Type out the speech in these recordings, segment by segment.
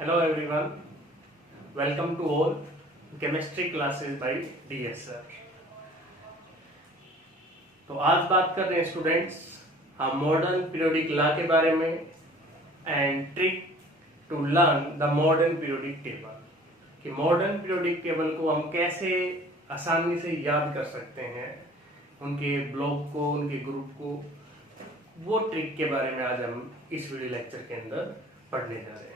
Hello everyone, welcome to all chemistry classes by DS sir। तो आज बात कर रहे हैं स्टूडेंट्स हम मॉडर्न पीरियोडिक लॉ के बारे में and trick to learn the modern periodic table कि मॉडर्न पीरियोडिक टेबल को हम कैसे आसानी से याद कर सकते हैं, उनके ब्लॉक को, उनके ग्रुप को, वो ट्रिक के बारे में आज हम इस वीडियो लेक्चर के अंदर पढ़ने जा रहे हैं।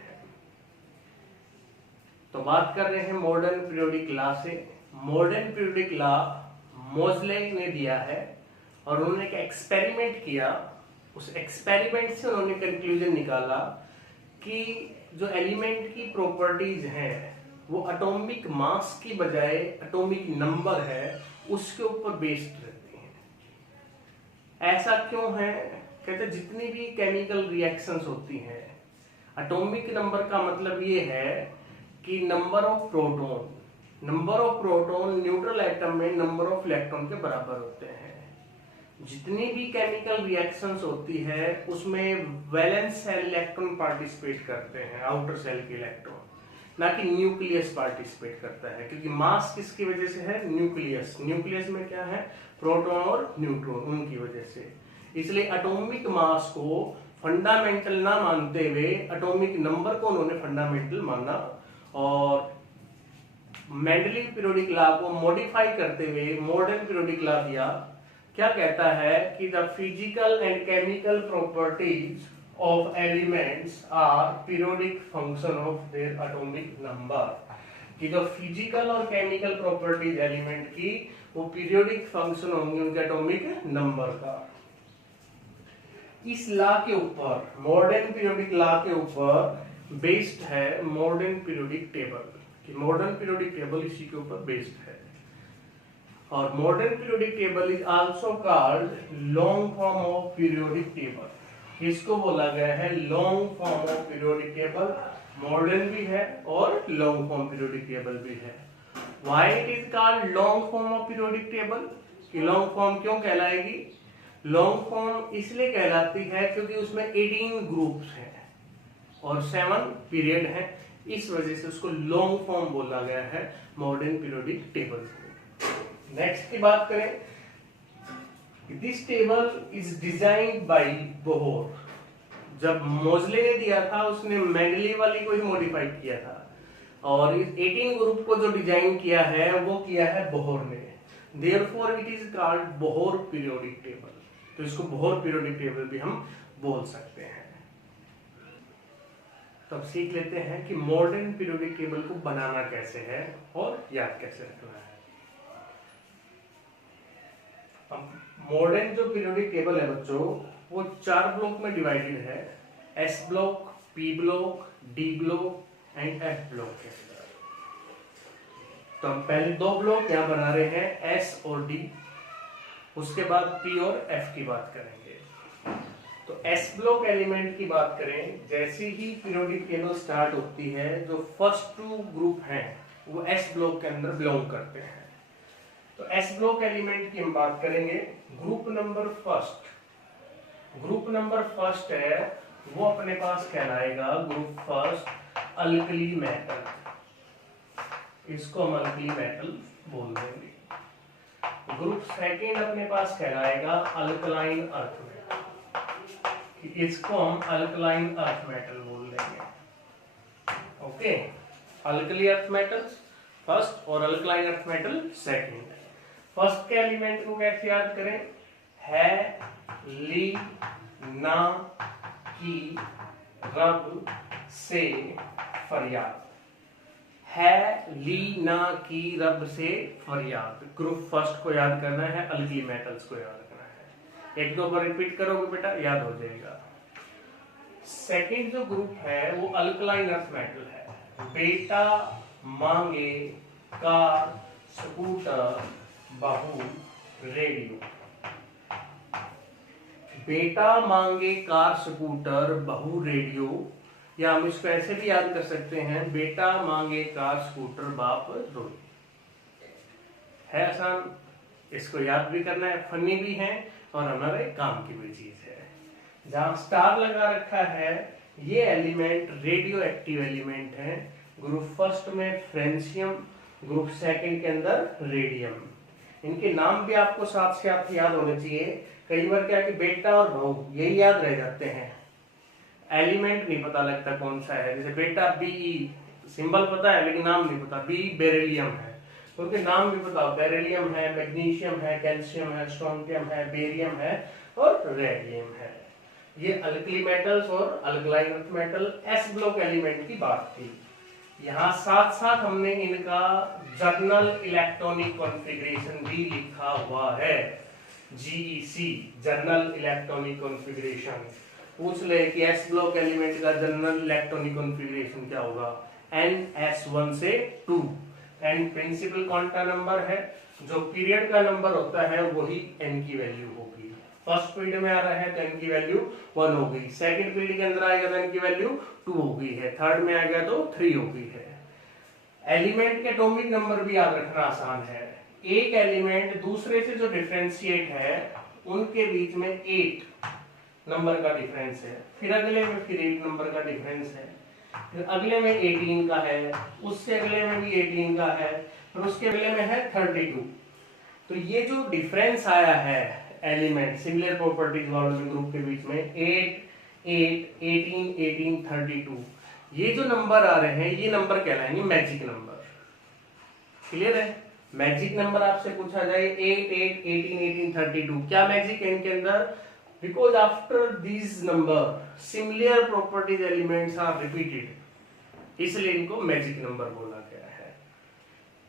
तो बात कर रहे हैं मॉडर्न पीरियोडिक लॉ से। मॉडर्न पीरियोडिक लॉ मोज़ले ने दिया है और उन्होंने एक एक्सपेरिमेंट किया। उस एक्सपेरिमेंट से उन्होंने कंक्लूजन निकाला कि जो एलिमेंट की प्रॉपर्टीज हैं वो एटॉमिक मास की बजाय एटॉमिक नंबर है उसके ऊपर बेस्ड रहती हैं। ऐसा क्यों है? कहते जितनी भी केमिकल रिएक्शंस होती हैं, एटॉमिक नंबर का मतलब ये है कि number of proton neutral atom में नंबर ऑफ इलेक्ट्रॉन के बराबर होते हैं। जितनी भी केमिकल रिएक्शंस होती है उसमें वैलेंस सेल इलेक्ट्रॉन पार्टिसिपेट करते हैं, आउटर सेल के इलेक्ट्रॉन, ना कि न्यूक्लियस पार्टिसिपेट करता है। क्योंकि मास किसकी वजह से है? न्यूक्लियस में क्या है? प्रोटॉन और न्यूट्रॉन, उनकी वजह से। इसलिए एटॉमिक मास को फंडामेंटल ना मानते हुए एटॉमिक नंबर को उन्होंने फंडामेंटल माना और मेंडलीव पीरियोडिक लॉ को मॉडिफाई करते हुए मॉडर्न पीरियोडिक लॉ दिया। क्या कहता है कि the physical and chemical properties of elements are periodic function of their atomic number. कि जो फिजिकल और केमिकल प्रॉपर्टीज एलिमेंट की वो पीरियोडिक फंक्शन होंगे उनके एटॉमिक नंबर का। इस लॉ के ऊपर, मॉडर्न पीरियोडिक लॉ के ऊपर बेस्ड है मॉडर्न पीरियोडिक टेबल। कि मॉडर्न पीरियोडिक टेबल इसी के ऊपर बेस्ड है। और modern periodic table is also called long form of periodic table. इसको बोला गया है long form of periodic table. Modern भी है और लॉन्ग फॉर्म पीरियोडिक टेबल भी है। Why it is called long form of periodic table? कि लॉन्ग फॉर्म क्यों कहलाएगी? लॉन्ग फॉर्म इसलिए कहलाती है क्योंकि उसमें 18 ग्रुप्स हैं और 7 पीरियड हैं। इस वजह से उसको लॉन्ग फॉर्म बोला गया है मॉडर्न पीरियोडिक टेबल। नेक्स्ट की बात करें, this table is designed by Bohr. जब मोज़ले ने दिया था उसने मेंडलीव वाली को ही मॉडिफाई किया था और इस 18 ग्रुप को जो डिजाइन किया है वो किया है बोहर ने। Therefore it is called Bohr periodic table. तो इसको बोहर पीरियोडिक टेबल भी हम बोल सकते हैं। तो अब सीख लेते हैं कि मॉडर्न पीरियोडिक टेबल को बनाना कैसे है और याद कैसे रखना है। अब मॉडर्न जो पीरियोडिक टेबल है बच्चों वो 4 ब्लॉक में डिवाइडेड है। S block, P block, D block and F block के अंदर। तो हम पहले 2 ब्लॉक यहाँ बना रहे हैं, एस और डी। उसके बाद पी और एफ की बात करेंगे। तो एस ब्लॉक एलिमेंट की बात करें, जैसे ही पीरियोडिक टेबल स्टार्ट होती है जो फर्स्ट 2 ग्रुप हैं वो एस ब्लॉक के अंदर बिलोंग करते हैं। तो एस ब्लॉक एलिमेंट की हम बात करेंगे। ग्रुप नंबर फर्स्ट है वो अपने पास कहलाएगा ग्रुप फर्स्ट अल्कली मेटल। इसको हम अल्कली मेटल बोल देंगे। ग्रुप सेकेंड अपने पास कहलाएगा अल्कलाइन अर्थ मेटल। इसको हम अल्कलाइन अर्थ मेटल बोल देंगे। Okay, alkali earth metals first और alkaline earth metal second. First के एलिमेंट को कैसे याद करें? है, ली, ना, की, रब, से, फरियाद। है, ली, ना, की, रब, से, फरियाद। ग्रुप फर्स्ट को याद करना है, अल्कली मेटल्स को याद करना है। 1-2 बार रिपीट करोगे बेटा याद हो जाएगा। सेकेंड जो ग्रुप है वो अल्कलाइन अर्थ मेटल है। बेटा, मांगे, कार, स्कूटर, बहू, रेडियो। बेटा, मांगे, कार, स्कूटर, बहू, रेडियो, या हम इसको ऐसे भी याद कर सकते हैं, बेटा, मांगे, कार, स्कूटर, बाप, रोई। है आसान, इसको याद भी करना है, फनी भी है और हमारे काम की भी चीज है। जहां स्टार लगा रखा है ये एलिमेंट रेडियो एक्टिव एलिमेंट है। ग्रुप फर्स्ट में फ्रेंशियम, ग्रुप सेकंड के अंदर रेडियम। इनके नाम भी आपको साथ से आपको याद होने चाहिए। कई बार क्या कि बेटा और भाऊ यही याद रह जाते हैं, एलिमेंट नहीं पता लगता कौन सा है। जैसे बेटा बी, सिंबल पता है लेकिन नाम नहीं पता। बी बेरिलियम है तो उनके नाम भी बताओ, बेरिलियम है, मैग्नीशियम है, कैल्शियम है, स्ट्रोंटियम है, बेरियम है और रेडियम है। ये अल्कली मेटल्स और alkaline earth metal S block element की बात थी। यहाँ साथ साथ हमने इनका जर्नल इलेक्ट्रॉनिक कॉन्फ़िगरेशन भी लिखा हुआ है, जीईसी, जर्नल इलेक्ट्रॉनिक कॉन्फ़िगरेशन। पूछ ले कि एस ब्लॉक एलिमेंट का जनरल इलेक्ट्रॉनिक कॉन्फ़िगरेशन क्या होगा, NS1 से 2। n प्रिंसिपल क्वांटम नंबर है, जो पीरियड का नंबर होता है वही n की वैल्यू होगी। फर्स्ट पीरियड में आ रहा है तो n की वैल्यू 1 हो गई, सेकंड पीरियड के अंदर आएगा तो n की वैल्यू 2 हो गई है, थर्ड में आ गया तो 3 हो गई है। एलिमेंट के एटॉमिक नंबर भी याद रखना आसान है। एक एलिमेंट दूसरे से जो डिफरेंशिएट है उनके बीच में 8 नंबर का डिफरेंस है, फिर अगले में फिर 8 नंबर का डिफरेंस है, फिर अगले में 18 का है, उससे अगले में भी 18 का है, फिर उसके अगले में है 32। तो ये जो डिफरेंस आया है एलिमेंट सिमिलर प्रॉपर्टीज वाले ग्रुप के बीच में 8, 8, 18, 18, 32, ये जो नंबर आ रहे हैं ये नंबर कहलाएंगे मैजिक नंबर। क्लियर है? मैजिक नंबर आपसे पूछा जाए 8, 8, 18, 18, 32, क्या मैजिक है इनके अंदर? Because after these number similar properties elements are repeated, इसलिए इनको मैजिक नंबर बोला गया है।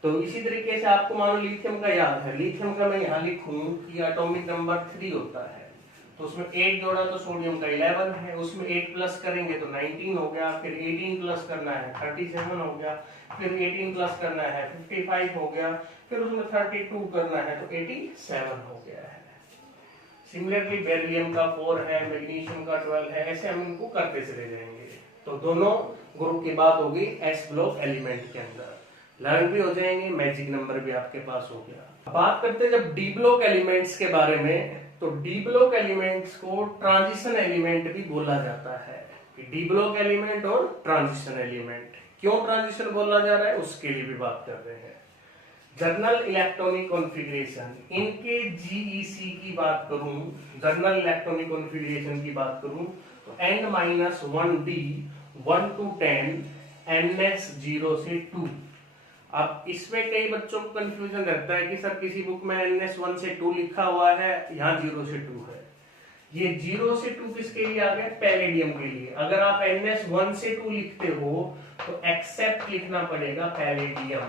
तो इसी तरीके से आपको मानो लिथियम का याद है, लिथियम का मैं यहाँ लिखूं कि एटॉमिक नंबर 3 होता है, तो उसमें 8 जोड़ा तो सोडियम का 11 है, उसमें 8 प्लस करेंगे तो 19 हो गया, फिर 18 प्लस करना है 37 हो गया, फिर 18 प्लस करना है 55 हो गया, फिर उसमें 32 करना है तो 87 हो गया है। सिमिलरली बेरिलियम का 4 है, मैग्नीशियम का 12 है, ऐसे हम इनको करते चले जाएंगे। तो दोनों ग्रुप की बात होगी एस ब्लॉक एलिमेंट के अंदर, लर्न भी हो जाएंगे, मैजिक नंबर भी आपके पास हो गया। बात करते हैं जब डी ब्लॉक एलिमेंट्स के बारे में, तो डी ब्लॉक एलिमेंट्स को ट्रांजिशन एलिमेंट भी बोला जाता है। डी ब्लॉक एलिमेंट और ट्रांजिशन एलिमेंट, क्यों ट्रांजिशन बोला जा रहा है उसके लिए भी बात कर रहे हैं। जर्नल इलेक्ट्रॉनिक कॉन्फ़िगरेशन, इनके जीईसी की बात करूं, जर्नल इलेक्ट्रॉनिक कॉन्फ़िगरेशन की बात करूं तो n-1d 1 to 10 ns 0 से 2। अब इसमें कई बच्चों को कंफ्यूजन रहता है कि सर किसी बुक में ns1 से 2 लिखा हुआ है, यहाँ 0 से 2 है। ये 0 से 2 किसके लिए आ गया? पैलेडियम के लिए। अगर आप ns1 से 2 लिखते हो तो एक्सेप्ट लिखना पड़ेगा पैलेडियम,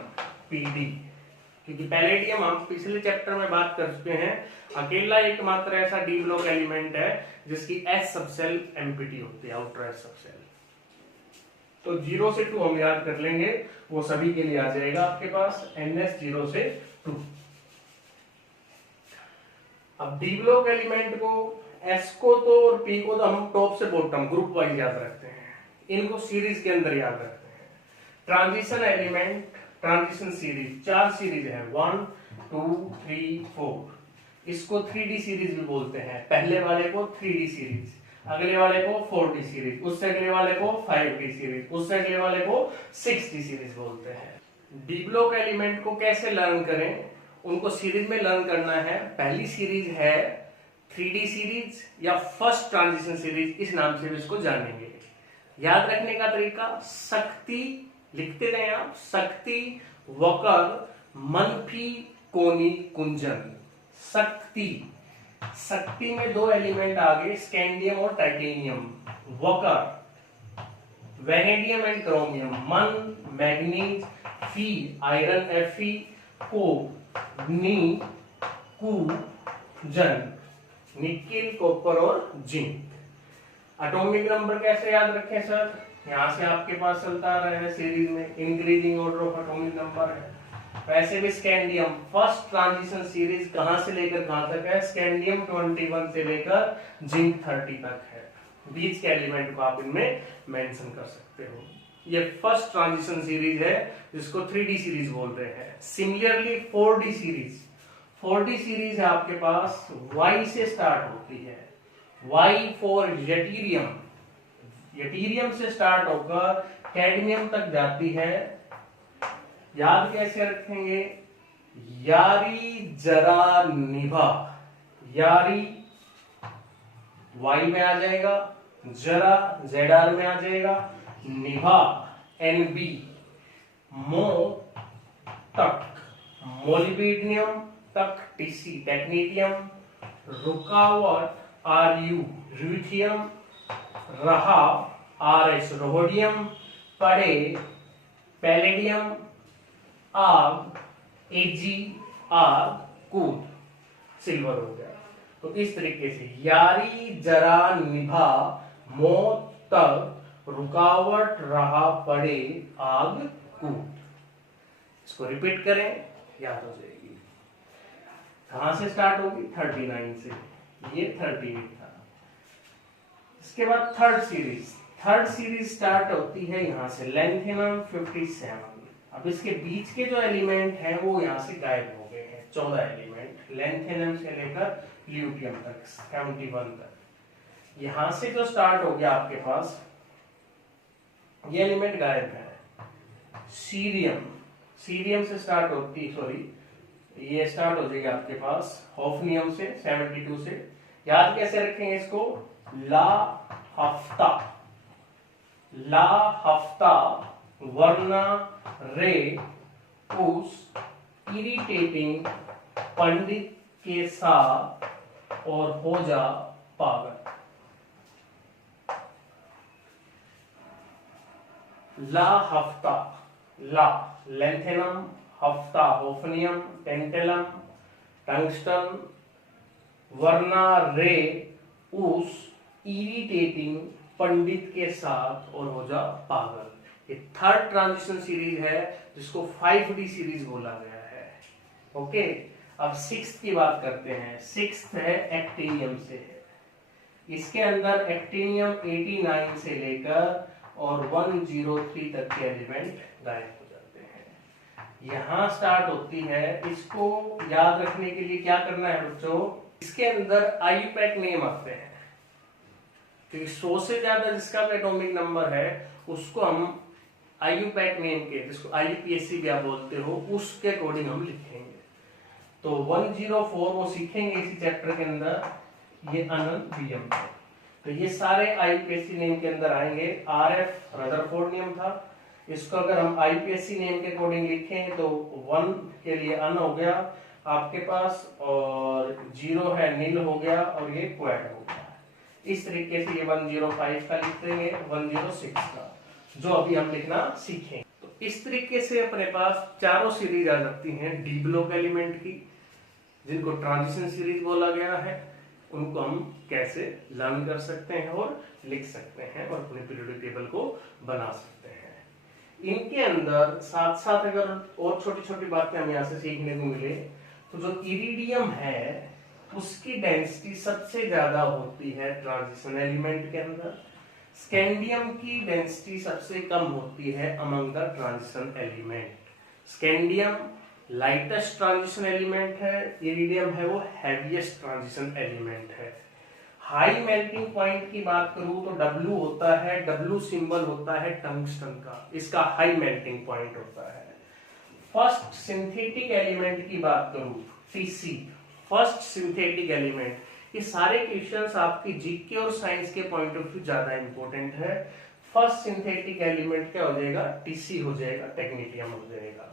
पीडी, क्योंकि पैलेडियम हम पिछले चैप्टर में बात कर चुके हैं, अकेला एकमात्र ऐसा डी ब्लॉक एलिमेंट है जिसकी एस सबसेल एम्प्टी होती है, आउटर एस सबसेल। तो 0 से 2 हम याद कर लेंगे, वो सभी के लिए आ जाएगा आपके पास NS 0 से 2। अब डी ब्लॉक एलिमेंट को, एस को तो और पी को तो हम टॉप से बॉटम ग्रुप वाइज याद रखते हैं, इनको सीरीज के अंदर याद रखते हैं। Transition element, transition series 4 series है, 1, 2, 3, 4। इसको 3D सीरीज भी बोलते हैं। पहले वाले को 3D सीरीज, अगले वाले को 4D सीरीज, उससे अगले वाले को 5D सीरीज, उससे अगले वाले को 6D सीरीज बोलते हैं। डी ब्लॉक एलिमेंट को कैसे लर्न करें? उनको सीरीज में लर्न करना है। पहली सीरीज है 3D सीरीज या फर्स्ट ट्रांजिशन सीरीज, इस नाम से भी इसको जानेंगे। याद रखने का तरीका, शक्ति लिखते रहे आप, शक्ति वक्र मनफी कोणी कुंजन। शक्ति, शक्ति में 2 एलिमेंट आ गए, स्कैंडियम और टाइटेनियम। वक्र वेनेडियम एंड क्रोमियम, मन मैग्नीज, फी आयरन Fe, को नी कु जन, निकिल कॉपर और जिंक। एटॉमिक नंबर कैसे याद रखें सर? यहाँ से आपके पास चलता आ रहा है सीरीज में, increasing order of atomic number है। वैसे भी स्कैंडियम फर्स्ट ट्रांजिशन सीरीज कहां से लेकर कहां तक है? स्कैंडियम 21 से लेकर जिंक 30 तक है। बीच के एलिमेंट को आप इनमें मेंशन कर सकते हो। ये फर्स्ट ट्रांजिशन सीरीज है जिसको 3D सीरीज बोल रहे हैं। Similarly 4D series, 4D series है आपके पास Y से स्टार्ट होती है, Y फॉर ड्यूटेरियम, यटीरियम से स्टार्ट होकर कैडमियम तक जाती है। याद कैसे रखेंगे? यारी जरा निभा, यारी वाई में आ जाएगा, जरा जेड में आ जाएगा, निभा एनबी, मो तक मोलिब्डेनम तक टीसी टेक्नीटियम, रुकावट आरयू ल्यूथियम, रहा आरएस रोडियम, पड़े पैलेडियम, आग एजी आग कूद सिल्वर हो गया। तो इस तरीके से यारी जरा निभा मौत तक रुकावट रहा पड़े आग कूद। इसको रिपीट करें, याद हो जाएगी। कहां से स्टार्ट होगी? 39 से, ये 38 था। इसके बाद थर्ड सीरीज स्टार्ट होती है यहां से, लेंथेनम 57। अब इसके बीच के जो एलिमेंट हैं वो यहां से गायब हो गए हैं, 14 एलिमेंट लेंथेनम से लेकर ल्यूटियम तक 71 तक। यहां से जो स्टार्ट हो गया आपके पास, ये एलिमेंट गायब है। सीरियम से स्टार्ट होती, ये स्टार्ट हो जाएगी आपके पास हॉफनियम से 72 से। याद कैसे रखेंगे इसको? ला हफ्ता वरना रे उस इरिटेटिंग पंडित के साथ और हो जा पागल। ला हफ्ता, ला लेंथेनम, हफ्ता होफनियम, टेंटेलम, टंगस्टन, वरना रे उस इरिटेटिंग पंडित के साथ और हो जा पागल। ये थर्ड ट्रांजिशन सीरीज है जिसको 5D सीरीज बोला गया है। ओके, अब सिक्स्थ की बात करते हैं। सिक्स्थ है एक्टिनियम से है। इसके अंदर एक्टिनियम 89 से लेकर और 103 तक के एलिमेंट गायब हो जाते हैं। यहां स्टार्ट होती है। इसको याद रखने के लिए क्या करना है बच्चों? इसके अंदर आईयूपैक नेम आते हैं, क्योंकि 100 से ज्यादा जिसका एटॉमिक नंबर है उसको हम आईयूपैक नेम के, जिसको आईयूपीएसी भी आप बोलते हो, उसके अकॉर्डिंग हम लिखेंगे। तो 104 वो सीखेंगे इसी चैप्टर के अंदर, ये अनंत बीएम है। तो ये सारे आईयूपीएसी नेम के अंदर आएंगे। आरएफ रदरफोर्ड नियम था, इसको अगर हम आईयूपीएसी नेम के अकॉर्डिंग लिखें तो 1 के लिए अन हो गया आपके पास, और 0 है नील हो गया, और ये क्वेट हो गया। इस तरीके से ये 105 का लिख देंगे, 106 का, जो अभी हम लिखना सीखेंगे। तो इस तरीके से अपने पास चारों सीरीज आ जाती हैं डी ब्लॉक एलिमेंट की, जिनको ट्रांजिशन सीरीज बोला गया है। उनको हम कैसे लर्न कर सकते हैं और लिख सकते हैं और अपने पीरियोडिक टेबल को बना सकते हैं। इनके अंदर साथ साथ अगर और छोटी छोटी बातें हम यहाँ से सीखने को मिले, तो जो इरिडियम है उसकी डेंसिटी सबसे ज्यादा होती है ट्रांजिशन एलिमेंट के अंदर। स्कैंडियम की डेंसिटी सबसे कम होती है among the transition element. Scandium lightest transition element है, इरिडियम है वो हैवीएस्ट ट्रांजिशन एलिमेंट है। हाई मेल्टिंग पॉइंट की बात करूं तो W होता है, W सिंबल होता है टंगस्टन का, इसका हाई मेल्टिंग पॉइंट होता है। फर्स्ट सिंथेटिक एलिमेंट की बात करूं, TC फर्स्ट सिंथेटिक एलिमेंट, ये सारे क्वेश्चंस आपकी जीके और साइंस के पॉइंट ऑफ व्यू ज्यादा इंपॉर्टेंट है। फर्स्ट सिंथेटिक एलिमेंट क्या हो जाएगा? TC हो जाएगा, टेक्नीटियम हो जाएगा।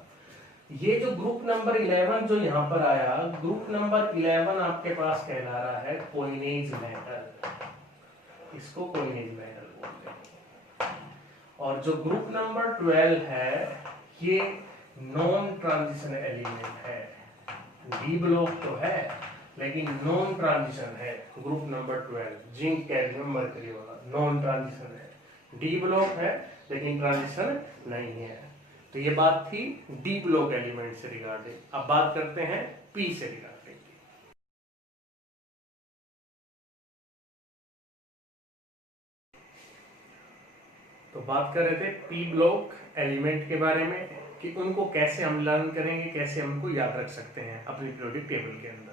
ये जो ग्रुप नंबर 11 जो यहाँ पर आया, ग्रुप नंबर 11 आपके पास कहला रहा है कोइनेज मेटल, इसको कोइनेज मेटल बोलते हैं। और जो ग्रुप नंबर 12 है ये नॉन ट्रांजिशन एलिमेंट है। डी ब्लॉक तो है लेकिन नॉन ट्रांजिशन है। Group number 12 zinc cadmium mercury वाला नॉन ट्रांजिशन है। डी ब्लॉक है लेकिन ट्रांजिशन नहीं है। तो ये बात थी डी ब्लॉक एलिमेंट से रिगार्डिंग। अब बात करते हैं पी से रिगार्डिंग की। तो बात कर रहे थे पी ब्लॉक एलिमेंट के बारे में कि उनको कैसे हम लर्न करेंगे, कैसे हमको याद रख सकते हैं अपनी पीरियोडिक टेबल के अंदर।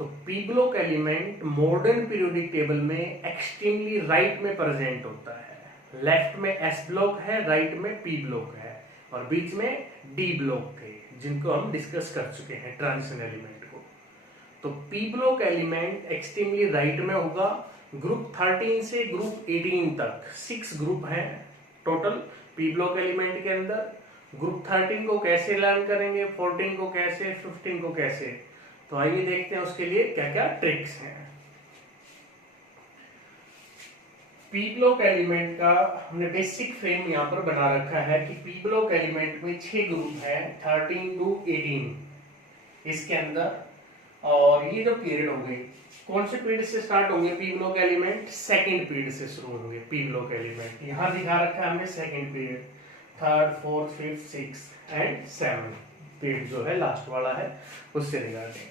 तो P block element modern periodic table में एक्सट्रीमली राइट में प्रेजेंट होता है। लेफ्ट में एस ब्लॉक है, राइट में पी ब्लॉक है और बीच में डी ब्लॉक थे, जिनको हम डिस्कस कर चुके हैं ट्रांजिशन एलिमेंट को। तो P block element extremely right में होगा। ग्रुप 13 से ग्रुप 18 तक 6 ग्रुप हैं टोटल पी ब्लॉक एलिमेंट के अंदर। ग्रुप 13 को कैसे लर्न करेंगे, 14 को कैसे, 15 को कैसे, तो आइए देखते हैं उसके लिए क्या क्या ट्रिक्स हैं। पी ब्लॉक एलिमेंट का हमने बेसिक फ्रेम यहाँ पर बना रखा है कि पी ब्लॉक एलिमेंट में 6 ग्रुप हैं 13 to 18 इसके अंदर। और ये जो पीरियड होंगे, कौन से पीरियड से स्टार्ट होंगे P block element, second period से शुरू होंगे पी ब्लॉक एलिमेंट। यहाँ दिखा रखा है हमने second period, third, fourth, fifth, sixth and 7 period जो है लास्ट वाला है उससे रिगार्डिंग।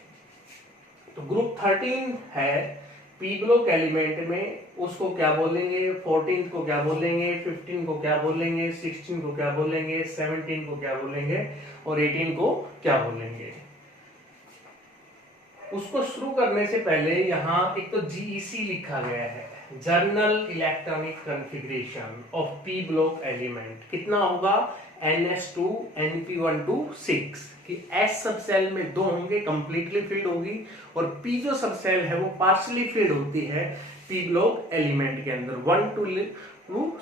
तो ग्रुप 13 है पी ब्लॉक एलिमेंट में, उसको क्या बोलेंगे, 14 को क्या बोलेंगे, 15 को क्या बोलेंगे, 16 को क्या बोलेंगे, 17 को क्या बोलेंगे और 18 को क्या बोलेंगे। उसको शुरू करने से पहले यहाँ एक तो जीईसी लिखा गया है, journal electronic configuration of P block element. कितना होगा, NS2 NP126 कि S सब सेल में 2 होंगे, कंप्लीटली फिल्ड होगी, और P जो सब सेल है वो पार्शियली फिल्ड होती है पी ब्लॉक एलिमेंट के अंदर। 1 to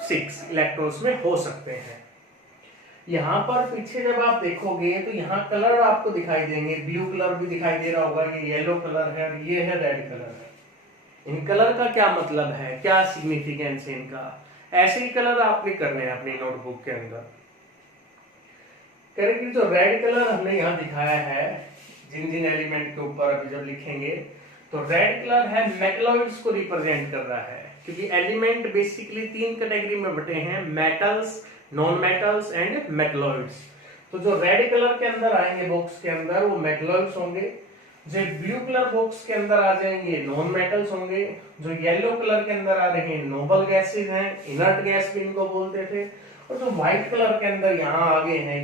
6 इलेक्ट्रॉन्स में हो सकते हैं। यहाँ पर पीछे जब आप देखोगे तो यहाँ कलर आपको दिखाई देंगे, ब्लू कलर भी दिखाई दे रहा होगा, ये येलो कलर है और ये है रेड कलर है। इन कलर का क्या मतलब है, क्या सिग्निफिकेंस है इनका, ऐसे ही कलर आपने करने हैं अपनी नोटबुक के अंदर। करेंगे जो रेड कलर हमने यहाँ दिखाया है जिन जिन एलिमेंट के ऊपर अभी जब लिखेंगे, तो रेड कलर है मैग्नेटॉइड्स को रिप्रेजेंट कर रहा है, क्योंकि एलिमेंट बेसिकली 3 कैटेगरी में बटे हैं, metals, non metals and metalloids. तो जो रेड कलर के अंदर आएंगे बॉक्स के अंदर वो मेटलॉइड्स होंगे, जो ब्लू कलर बॉक्स के अंदर आ जाएंगे नॉन मेटल्स होंगे, जो येलो कलर के अंदर आ रहे हैं नोबल गैसेज हैं, इनर्ट गैस भी इनको बोलते थे, और जो व्हाइट कलर के अंदर यहाँ आ गए हैं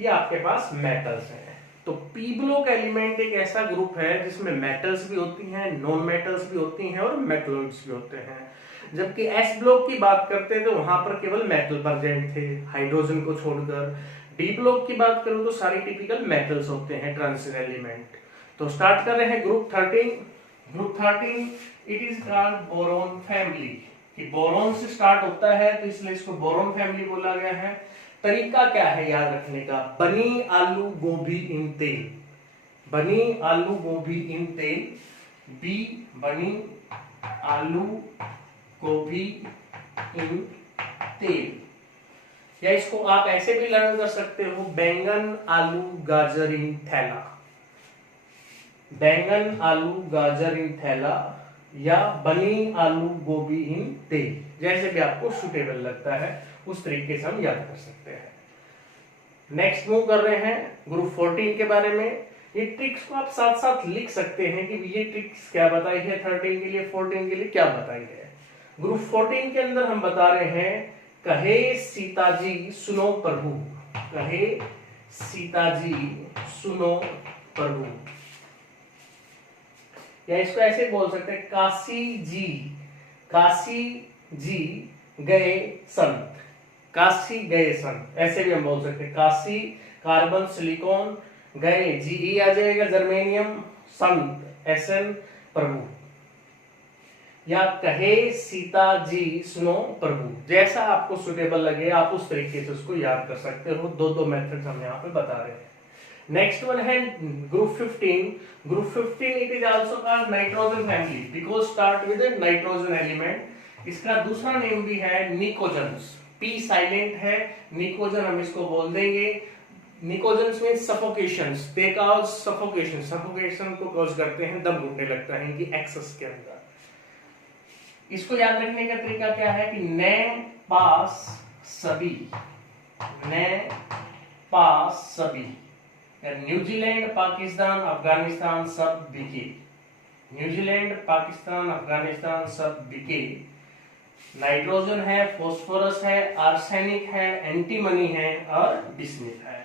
ये आपके पास मेटल्स हैं। तो पी ब्लॉक एलिमेंट एक ऐसा ग्रुप है जिसमें मेटल्स भी होती हैं, नॉन मेटल्स भी होती हैं और मेटलॉइड्स भी होते हैं। जबकि एस ब्लॉक की बात करते हैं तो वहां पर केवल मेटल प्रेजेंट थे, हाइड्रोजन को छोड़कर। डी ब्लॉक की बात करूं तो सारी टिपिकल मेटल्स होते हैं ट्रांजिशन एलिमेंट। तो स्टार्ट कर रहे हैं group 13। Group 13 it is called boron family, कि बोरोन से स्टार्ट होता है तो इसलिए इसको बोरोन फैमिली बोला गया है। तरीका क्या है याद रखने का, बनी आलू गोभी इन तेल, बनी आलू गोभी इन तेल, बी बनी आलू गोभी इन तेल, या इसको आप ऐसे भी लर्न कर सकते हो, बैंगन आलू गाजर इन थैला, बैंगन आलू गाजर इन थैला, या बनी आलू गोभी इन तेल, जैसे भी आपको सुटेबल लगता है उस तरीके से हम याद कर सकते हैं। नेक्स्ट मूव कर रहे हैं ग्रुप 14 के बारे में। ये ट्रिक्स को आप साथ साथ लिख सकते हैं कि ये ट्रिक्स क्या बताई है 13 के लिए, 14 के लिए क्या बताई है। ग्रुप 14 के अंदर हम बता रहे हैं, कहे सीताजी सुनो प्रभु, कहे सीताजी सुनो प्रभु, या इसको ऐसे बोल सकते हैं, काशी जी गए संत, काशी गए संत, ऐसे भी हम बोल सकते हैं। काशी कार्बन सिलिकॉन, गए जी आ जाएगा जर्मेनियम, संत SN प्रभु, या कहे सीता जी सुनो प्रभु, जैसा आपको सुटेबल लगे आप उस तरीके से उसको याद कर सकते हो। दो मेथड्स हम यहाँ पे बता रहे हैं। नेक्स्ट वन है group 15। Group 15 it is also called nitrogen family because start with nitrogen element. इसका दूसरा नेम भी है निकोजन्स, पी साइलेंट है, निकोजन हम इसको बोल देंगे। निकोजन्स mean suffocations, they cause suffocation, suffocation को कॉज करते हैं, दम घुटने लगता है इनकी एक्सेस के अंदर। इसको याद रखने का तरीका क्या है कि ने पास सभी, ने पास सभी, न्यूजीलैंड पाकिस्तान अफगानिस्तान सब बिके, न्यूजीलैंड पाकिस्तान अफगानिस्तान सब बिके। नाइट्रोजन है, फास्फोरस है, आर्सेनिक है, एंटीमनी है और बिस्मिथ है।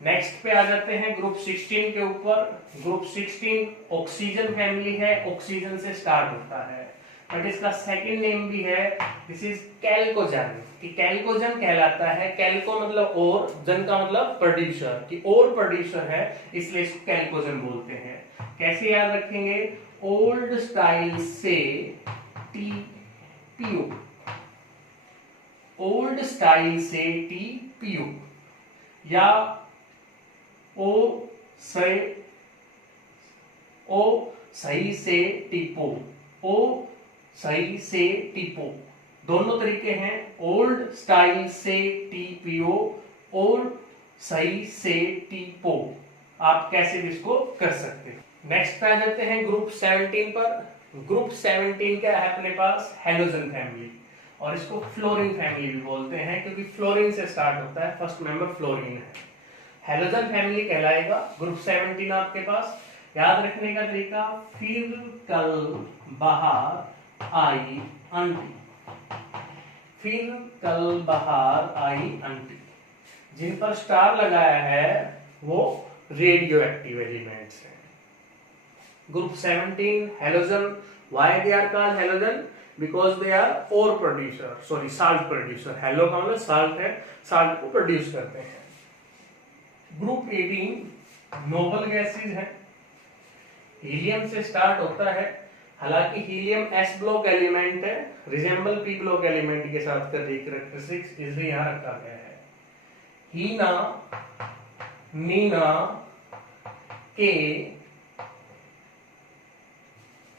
नेक्स्ट पे आ जाते हैं ग्रुप 16 के ऊपर। ग्रुप 16 ऑक्सीजन फैमिली है, ऑक्सीजन से स्टार्ट होता है, बट इसका सेकंड नेम भी है, दिस इज कैल्कोजन। कि कैल्कोजन कहलाता है, कैल्को मतलब और, जन का मतलब प्रोड्यूसर, कि और प्रोड्यूसर है, इसलिए इसको कैल्कोजन बोलते हैं। कैसे याद रखेंगे? ओल्ड स्टाइल से TPO, ओल्ड स्टाइल से TPO, या ओ सही से टीपो, ओ सही से टीपो, दोनों तरीके हैं। ओल्ड स्टाइल से TPO, ओल्ड सही से टीपो, आप कैसे भी इसको कर सकते हैं। नेक्स्ट पे आ जाते हैं ग्रुप 17 पर। ग्रुप 17 क्या है अपने पास? हैलोजन फैमिली, और इसको फ्लोरीन फैमिली भी बोलते हैं, क्योंकि फ्लोरीन से स्टार्ट होता है, फर्स्ट मेंबर फ्लोरीन है। हैलोजन फैमिली कहलाएगा ग्रुप 17 आपके पास। याद रखने का तरीका, फिर कल बाहर आई आंटी, फिर कल बाहर आई आंटी, जिन पर स्टार लगाया है वो रेडियो एक्टिव एलिमेंट्स हैं। Group 17 halogen, why they are called halogen? Because they are ore producer, sorry salt producer. Halo का मतलब साल्ट है, साल्ट को प्रोड्यूस करते हैं। ग्रुप 18 नोबल गैसेज है, हीलियम से स्टार्ट होता है। हालांकि हीलियम s ब्लॉक एलिमेंट है, रिजेंबल p ब्लॉक एलिमेंट के साथ का कैरेक्टरिस्टिक्स इसलिए यहां रखा गया है। हीना, नीना के,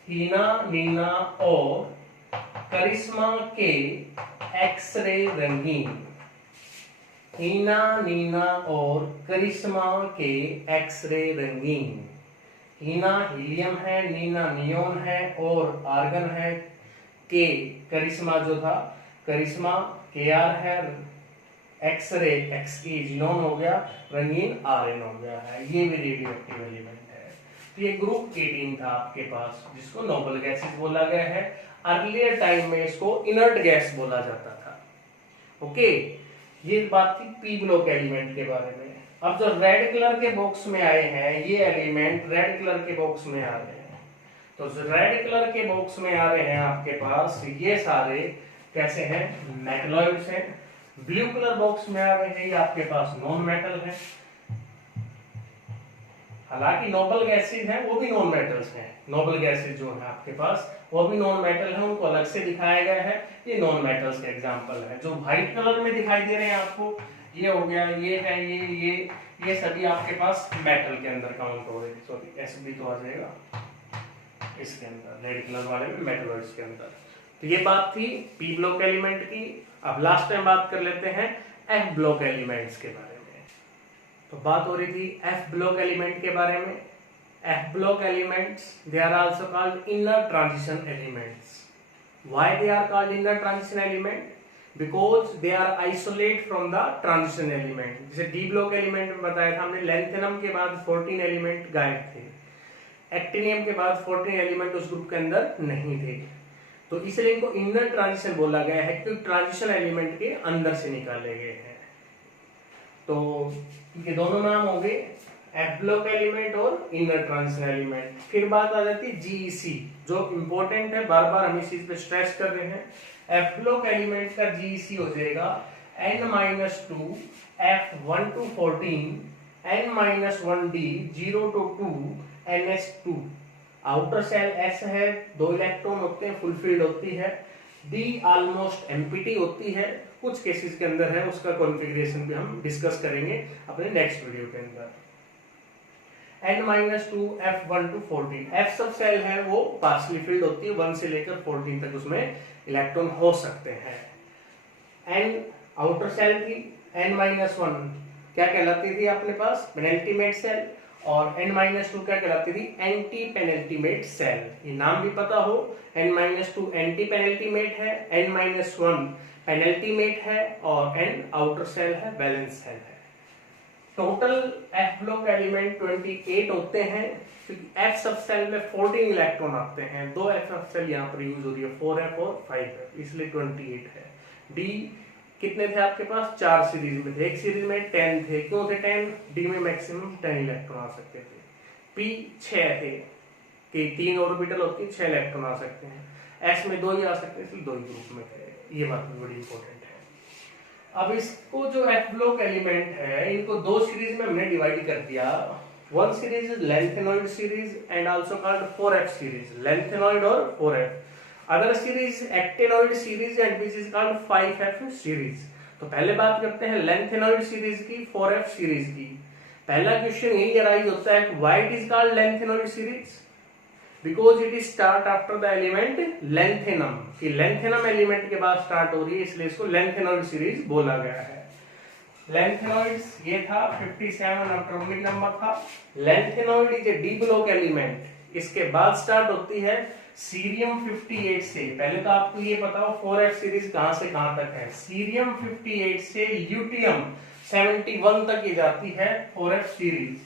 हीना, नीना और करिश्मा के एक्सरे रंगीन, हीना, नीना और करिश्मा के एक्सरे रंगीन। हीना हीलियम है, नीना नियोन है और आर्गन है, के करिश्मा जो था, करिश्मा Kr है, एक्सरे Xe जिनोन हो गया, रंगीन Rn हो गया है। ये भी रेडियो एक्टिव एलिमेंट है। तो ये ग्रुप 18 था आपके पास, जिसको नोबल गैसेस बोला गया है। अर्लियर टाइम में इसको इनर्ट गैस बोला जाता था। ओके, ये बात थी पी ब्लॉक एलिमेंट के बारे में। अब जो रेड कलर के बॉक्स में आए हैं, ये एलिमेंट रेड कलर के बॉक्स में आ रहे हैं। तो जो रेड कलर के बॉक्स में आ रहे हैं आपके पास, ये सारे कैसे हैं? मेटलॉइड्स हैं। ब्लू कलर बॉक्स में आ रहे हैं, ये आपके पास नॉन मेटल है। हालांकि नोबल गैसेज हैं, वो भी नॉन मेटल्स हैं। नोबल गैसेज जो है आपके पास, वो भी नॉन मेटल है, उनको अलग से दिखाया गया है। ये नॉन मेटल्स के एग्जांपल है। जो व्हाइट कलर में दिखाई दे रहे हैं आपको, ये हो गया, ये है, ये सभी आपके पास मेटल के अंदर काउंट हो रहे हैं। सॉरी, Sb तो आ जाएगा इसके अंदर, रेड कलर वाले में मेटलॉइड्स के अंदर। तो ये बात थी पी ब्लॉक एलिमेंट की। अब लास्ट टाइम बात कर लेते हैं एफ ब्लॉक एलिमेंट्स के बारे में। तो बात हो रही थी एफ ब्लॉक एलिमेंट के बारे में। F block elements, they are also called inner transition elements. Why they are called inner transition element? Because they are isolate from the transition element. जैसे डी ब्लॉक एलिमेंट में बताया था हमने, lanthanum के बाद 14 एलिमेंट गायब थे, एक्टिनियम के बाद 14 एलिमेंट उस ग्रुप के अंदर नहीं थे। तो इसलिए इनको इनर ट्रांजिशन बोला गया है, क्योंकि ट्रांजिशन एलिमेंट के अंदर से निकाले गए हैं। तो ये दोनों नाम हो गए, एफ ब्लॉक एलिमेंट और इनर ट्रांजिशन एलिमेंट। फिर बात आ जाती है जीईसी, जो इंपॉर्टेंट है, बार बार हम इस चीज पे स्ट्रेस कर रहे हैं। एफ ब्लॉक एलिमेंट का जीईसी हो जाएगा n-2 F1 to 14 n-1d 0 to 2 ns2। Outer shell S है, 2 इलेक्ट्रॉन होते हैं, फुलफिल्ड होती है। D ऑलमोस्ट एम्प्टी होती है, कुछ केसेस के अंदर है, उसका कॉन्फ़िगरेशन भी हम डिस्कस करेंगे अपने नेक्स्ट वीडियो के अंदर। n-2 F1 to 14, F सब सेल है वो पार्शियली फिल्ड होती है, 1 से लेकर 14 तक उसमें इलेक्ट्रॉन हो सकते हैं। n आउटर सेल थी, n-1 क्या कहलाती थी अपने पास? Penultimate shell. और n-2 क्या कहलाती थी? Anti penultimate shell. ये नाम भी पता हो, n-2 एंटी पेनल्टीमेट है, n-1 पेनल्टीमेट है और n आउटर सेल है, बैलेंस सेल है। टोटल F ब्लॉक एलिमेंट 28 होते हैं, क्योंकि F सब सेल में 14 इलेक्ट्रॉन आते हैं। 2 F सेल यहाँ पर यूज हो रही है, 4F और 5F, इसलिए 28 है। D कितने थे आपके पास, 4 सीरीज में थे, एक सीरीज में 10 थे, क्यों थे 10, डी में मैक्सिमम 10 इलेक्ट्रॉन आ सकते थे, पी 6 थे कि 3 ऑर्बिटल होती है 6 इलेक्ट्रॉन आ सकते हैं, एस में 2 ही आ सकते हैं, इसलिए 2 ही ग्रुप में थे, ये बात भी बड़ी इंपॉर्टेंट है। अब इसको जो एफ ब्लॉक एलिमेंट है इनको 2 सीरीज में हमने डिवाइड कर दिया, one series is lanthanoid series and also called 4f series, lanthanoid और 4f, other series actinoid series and which is called 5f series. तो पहले बात करते हैं लेंथेनॉइड सीरीज की, 4f सीरीज की। पहला क्वेश्चन यही अराइज होता है, why it is called lanthanoid series, because it is start after the element lanthanum, कि लेंथेनम एलिमेंट के बाद स्टार्ट हो रही है, इसलिए इसको लेंथेनॉइड सीरीज बोला गया है। लेंथेनॉइड्स ये था 57 एटॉमिक नंबर था। Lanthanoid is A D block element, इसके बाद स्टार्ट होती है सीरियम 58 से। पहले तो आपको ये पता हो 4f सीरीज कहां से कहां तक है, सीरियम 58 से ल्यूटियम 71 तक ये जाती है 4f सीरीज।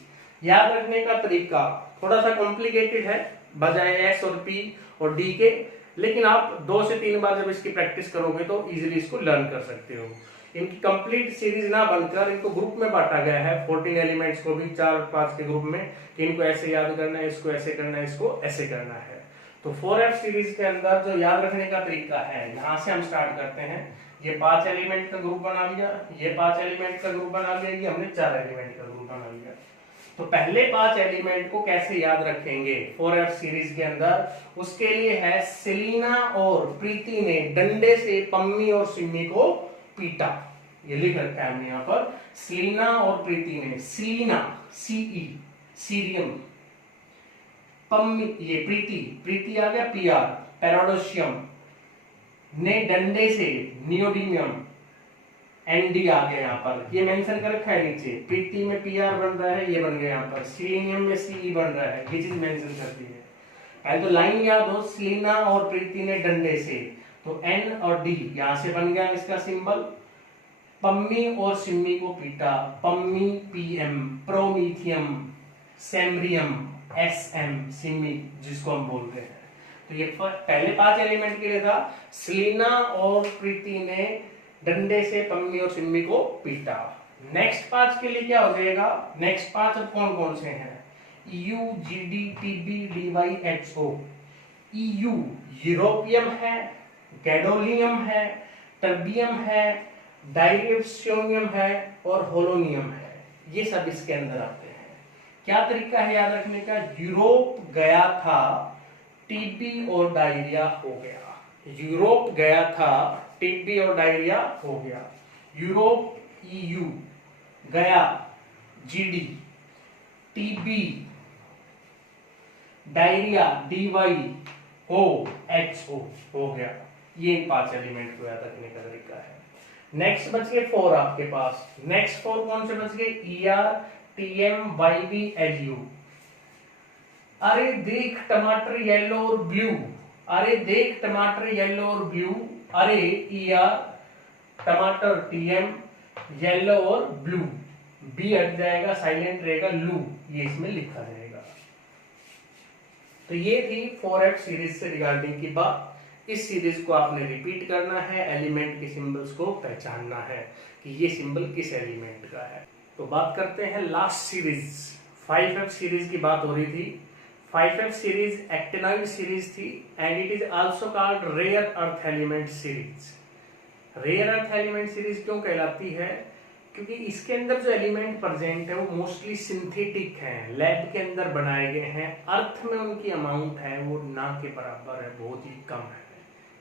याद रखने का तरीका थोड़ा सा कॉम्प्लिकेटेड है बजाय एस और पी और डी के, लेकिन आप 2 से 3 बार जब इसकी प्रैक्टिस करोगे तो इजीली इसको लर्न कर सकते हो। इनकी कंप्लीट सीरीज ना बनकर इनको ग्रुप में बांटा गया है, 14 एलिमेंट्स को भी 4-5 के ग्रुप में, कि इनको ऐसे याद करना है, इसको ऐसे करना है, इसको ऐसे करना है। तो 4f सीरीज के अंदर जो याद रखने का तरीका है, यहां से हम स्टार्ट करते हैं। ये 5 एलिमेंट का ग्रुप बना लिया, ये 5 एलिमेंट का ग्रुप बना लिया, ये हमने 4 एलिमेंट का ग्रुप बना लिया। तो पहले 5 एलिमेंट को कैसे याद रखेंगे 4f सीरीज के अंदर, उसके लिए है सेलिना और प्रीति ने डंडे से पम्मी और सिम्मी को पीटा। ये लिख रखा है हमने यहाँ पर, सेलिना और प्रीति ने, सेलिना सीई सीरियम, पम्मी ये प्रीति आ गया पीआर, पैराडोशियम ने डंडे से नियोडिमियम, एनडी आ गया यहाँ पर, ये मेंशन कर रखा है नीचे, प्रीति में पीआर बन रहा है, ये बन गया यहाँ पर, सेलेनियम में सीई बन रहा है, ये चीज मेंशन करती है। पहले तो लाइन याद हो, सेलिना और प्रीति ने डंडे से, तो एन और डी यहां से बन गया इसका सिंबल। पम्मी और सिम्मी को पीटा, Pammi PM, promethium, samarium SM, Simmi जिसको हम बोलते हैं। तो ये पहले 5 एलिमेंट के लिए था, सेलिना और प्रीति ने डंडे से पम्मी और सिम्मी को पीटा। नेक्स्ट 5 के लिए क्या हो जाएगा, नेक्स्ट 5 अब कौन कौन से हैं, EU GD TB DY HO। EU europium है, गैडोलियम है, टर्बियम है, डाइरेप्सियम है और होलोनियम है, ये सब इसके अंदर आते हैं। क्या तरीका है याद रखने का, यूरोप गया था, टीबी और डायरिया हो गया, यूरोप गया था, टीबी और डायरिया हो गया, यूरोप EU गया, GD, टीबी डायरिया DYOHO हो गया। ये 5 एलिमेंट को याद रखने का तरीका है। नेक्स्ट बच गए 4 आपके पास, नेक्स्ट 4 कौन से बच गए, ER TM YB LU। अरे देख टमाटर येलो और ब्लू, अरे देख टमाटर येलो और ब्लू, अरे ER टमाटर TM येलो और ब्लू, बी हट जाएगा साइलेंट रहेगा, लू ये इसमें लिखा रहेगा। तो ये थी 4f सीरीज से रिगार्डिंग की बात। इस सीरीज को आपने रिपीट करना है, एलिमेंट के सिंबल्स को पहचानना है कि ये सिंबल किस एलिमेंट का है। तो बात करते हैं लास्ट सीरीज, 5f सीरीज की बात हो रही थी। 5f सीरीज एक्टिनॉइड सीरीज थी and it is also called rare earth element series. Rare earth element series क्यों कहलाती है, क्योंकि इसके अंदर जो एलिमेंट प्रेजेंट है वो मोस्टली सिंथेटिक हैं, लैब के अंदर बनाए गए हैं, अर्थ में उनकी अमाउंट है वो ना के बराबर है, बहुत ही कम है,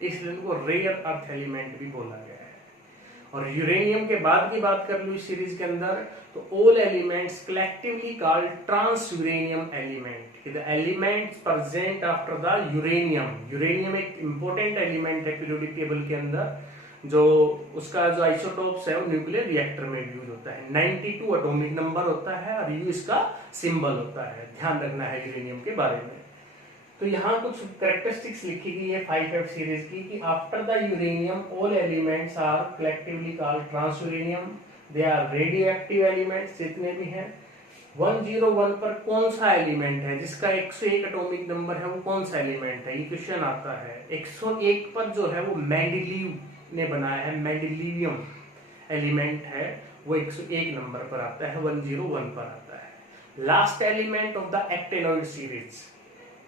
इसलिए उनको रेयर अर्थ एलिमेंट भी बोला गया है। और यूरेनियम के बाद की बात कर लूं इस सीरीज के अंदर, तो all elements collectively called transuranium element, the elements present after the uranium. Uranium एक इंपॉर्टेंट एलिमेंट है पीरियोडिक टेबल के अंदर, जो उसका जो आइसोटोप्स है वो न्यूक्लियर रिएक्टर में यूज होता है, 92 एटॉमिक नंबर होता है और यू इसका सिंबल होता है, ध्यान रखना है यूरेनियम के बारे में। तो यहाँ कुछ कैरेक्टरिस्टिक्स लिखी गई है 5f सीरीज की, कि after the uranium all elements are collectively called transuranium, they are radioactive elements जितने भी हैं। 101 पर कौन सा एलिमेंट है जिसका 101 एटॉमिक नंबर है, वो कौन सा एलिमेंट है, ये क्वेश्चन आता है। 101 पर जो है वो मेंडेलीव ने बनाया है, मेंडेलिवियम एलिमेंट है वो 101 नंबर पर आता है, 101 पर आता है। Last element of the actinoid series,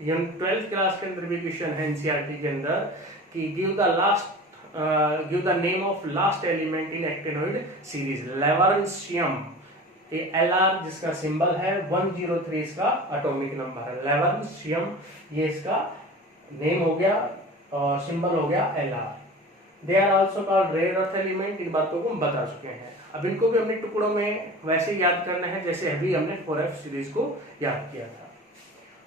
ये 12th क्लास के अंदर भी क्वेश्चन है एनसीईआरटी के अंदर कि give the name of last element in actinoid series. Lawrencium, ये Lr जिसका सिंबल है 103 इसका एटॉमिक नंबर है। लेवरेंशियम ये इसका नेम हो गया और सिंबल हो गया Lr। They are also called rare earth element, इन बातों को हम बता चुके हैं। अब इनको भी हमने टुकड़ों में वैसे याद करना है जैसे अभी हमने 4f सीरीज को याद किया था।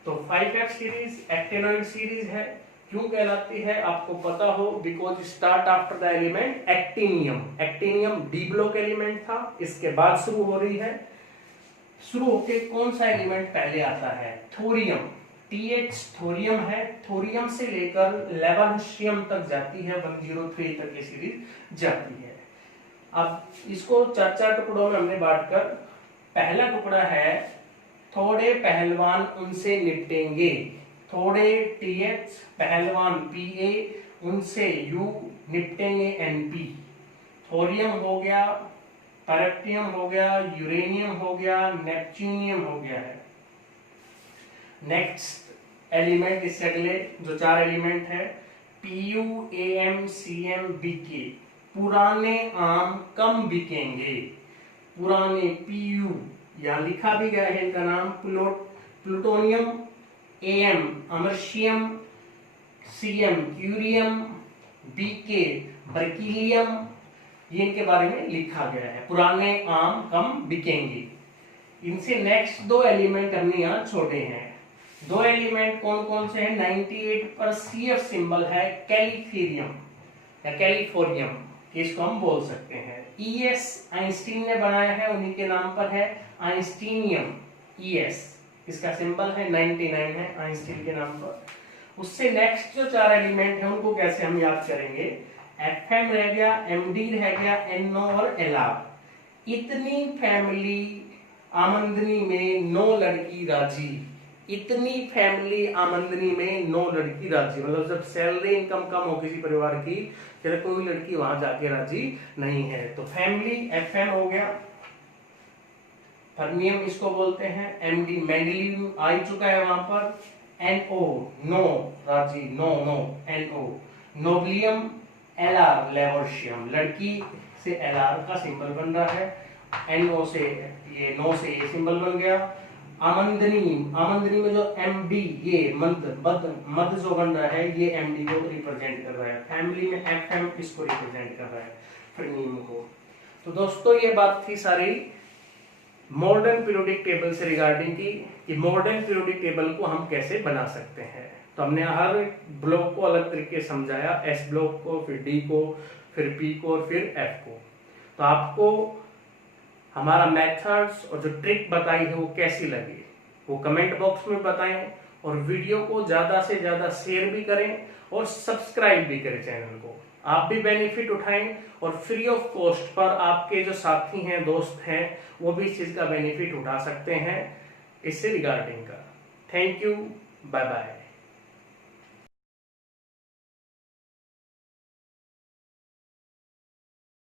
तो 5f सीरीज एक्टेनॉइड सीरीज है। क्यों कहलाती है आपको पता हो, because start after the element actinium. Actinium D block element था, इसके बाद शुरू हो रही है। शुरू होके कौन सा एलिमेंट पहले आता है? थोरियम। TH थोरियम है, थोरियम से लेकर लेवरेंशियम तक जाती है, 103 तक ये सीरीज जाती है। अब इसको 4 टुकड़ों में हमने बांटकर, पहला टुकड़ा है थोड़े पहलवान उनसे निपटेंगे। थोड़े TH, पहलवान PA, उनसे U, निपटेंगे NP। थोरियम हो गया, पैरेक्टियम हो गया, यूरेनियम हो गया, नेपच्यूनियम हो गया है। नेक्स्ट एलिमेंट इससे अगले जो 4 एलिमेंट है PU, AM, CM, BK। पुराने आम कम बिकेंगे। पुराने PU, यहाँ लिखा भी गया है इनका नाम, plutonium, AM अमर्शियम, CM curium, BK बर्कीलियम, ये इनके बारे में लिखा गया है। पुराने आम कम बिकेंगे। इनसे नेक्स्ट 2 एलिमेंट हमने यहाँ छोड़े हैं। 2 एलिमेंट कौन कौन से हैं? 98 पर CF सिंबल है, कैलिफेरियम या कैलिफोरियम, इसको हम बोल सकते हैं। ES आइंस्टीन ने बनाया है, उन्हीं के नाम पर है, आइंस्टीनियम। ES इसका सिंबल है, 99 है आइंस्टीन के नाम पर। उससे नेक्स्ट जो 4 एलिमेंट है उनको कैसे हम याद करेंगे? FM रह गया, MD रह गया, NO और LR। इतनी फैमिली आमदनी में 9 लड़की राजी। इतनी फैमिली आमदनी में 9 लड़की राजी, मतलब जब सैलरी इनकम कम हो किसी परिवार की, फिर कोई लड़की वहां जाके राजी नहीं है। तो फैमिली FM हो गया, फर्मियम इसको बोलते हैं, MD मेंडेलियम आ चुका है वहां पर, NO नो राजी, नो NO नोबलियम, LR लेवोर्शियम, लड़की से LR का सिंबल बन रहा है, NO से ये नो से ये सिंबल बन गया। आमदनी में जो MD ये मद जो बन रहा है ये MD को रिप्रेजेंट कर रहा है। फैमिली में FM इसको रिप्रेजेंट कर रहा है, फर्मियम को। तो दोस्तों ये बात थी सारी मॉडर्न पीरियोडिक टेबल से रिगार्डिंग की कि मॉडर्न पीरियोडिक टेबल को हम कैसे बना सकते हैं। तो हमने हर ब्लॉक को अलग तरीके से समझाया, S ब्लॉक को, फिर D को, फिर P को और फिर F को। तो आपको हमारा मेथड्स और जो ट्रिक बताई है वो कैसी लगी वो कमेंट बॉक्स में बताएं, और वीडियो को ज्यादा से ज्यादा शेयर भी करें और सब्सक्राइब भी करें चैनल को। आप भी बेनिफिट उठाएं और फ्री ऑफ कॉस्ट पर आपके जो साथी हैं, दोस्त हैं, वो भी इस चीज का बेनिफिट उठा सकते हैं इससे रिगार्डिंग का। Thank you, bye bye.